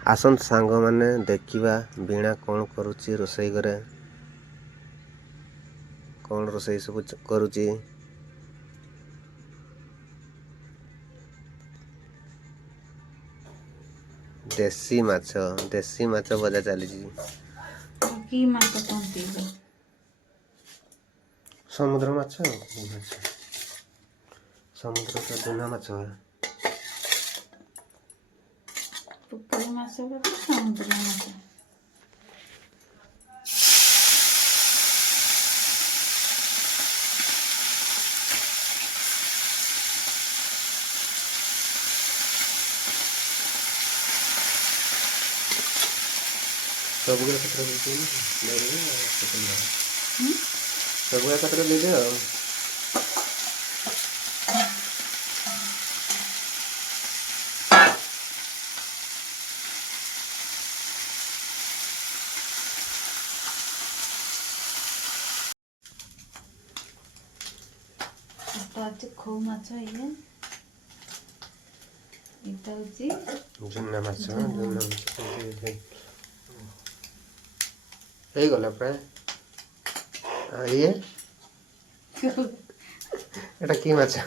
ଆସନ୍ତୁ ସାଙ୍ଗମାନେ ଦେଖିବା ବୀଣା କ'ଣ କରୁଛି ରୋଷେଇ ଘରେ। କ'ଣ ରୋଷେଇ ସବୁ କରୁଛି। ଦେଶୀ ମାଛ ଭଜା ଚାଲିଛି। କି ମାଛ କହନ୍ତି? ସମୁଦ୍ର ମାଛ ସମୁଦ୍ର ତ ଚୁନା ମାଛ। ପୋଖରୀ ମାଛ ବୋଧେ ସମୁଦ୍ର ମାଛ। ସବୁଗୁଡ଼ା କେତେଟା ସବୁଗୁଡ଼ା କେତେଟା ଦେଇଦେ ଆଉ। ଅଛି ଖୋ ମାଛ ଏଇଟା ହଉଛି ଚୁନା ମାଛ ହେଇଗଲା ପ୍ରାୟ। ଇଏ ଏଟା କି ମାଛ?